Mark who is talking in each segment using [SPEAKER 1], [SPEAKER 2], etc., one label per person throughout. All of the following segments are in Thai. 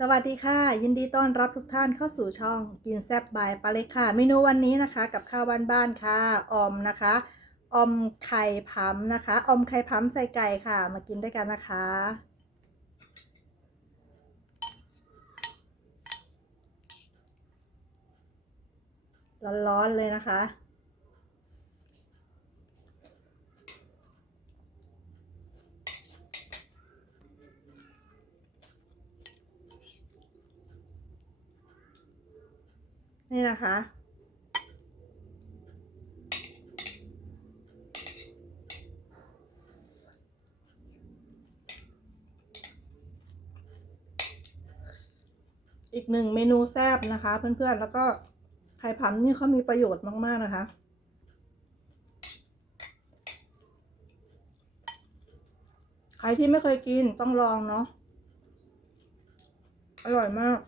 [SPEAKER 1] สวัสดีค่ะ ยินดีต้อนรับทุกท่านเข้าสู่ช่องกินแซบบายปลาเล็กค่ะ เมนูวันนี้นะคะ กับข้าวบ้านๆค่ะออมนะคะออมไข่พัมนะคะออมไข่พัมใส่ไก่ค่ะ มากินด้วยกันนะคะ ร้อนๆเลยนะคะ นี่นะคะ อีกหนึ่งเมนูแซ่บนะคะ เพื่อนๆ แล้วก็ไข่ผัมนี่เขามีประโยชน์มากๆนะคะใครที่ไม่เคยกินต้องลองเนาะอร่อยมาก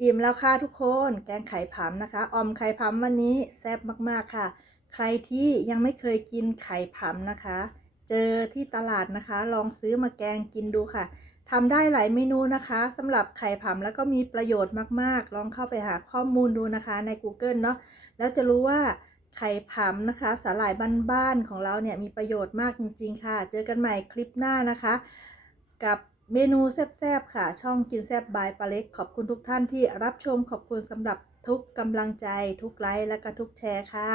[SPEAKER 1] อิ่มแล้วค่ะทุกคน แกงไข่ผำนะคะออมไข่ผำวันนี้แซ่บมากๆค่ะ ใครที่ยังไม่เคยกินไข่ผำนะคะ เจอที่ตลาดนะคะ ลองซื้อมาแกงกินดูค่ะทำได้หลายเมนูนะคะสำหรับไข่ผำแล้วก็มีประโยชน์มากๆ ลองเข้าไปหาข้อมูลดูนะคะใน Google เนาะแล้วจะรู้ว่าไข่ผำนะคะ สาหร่ายบ้านๆของเราเนี่ยมีประโยชน์มากจริง ๆ ค่ะ เจอกันใหม่คลิปหน้านะคะ กับ เมนูแซ่บๆค่ะ ช่องกินแซ่บบายปลาเล็ก ขอบคุณทุกท่านที่รับชมขอบคุณสำหรับทุกกำลังใจ ทุกไลค์และก็ทุกแชร์ค่ะ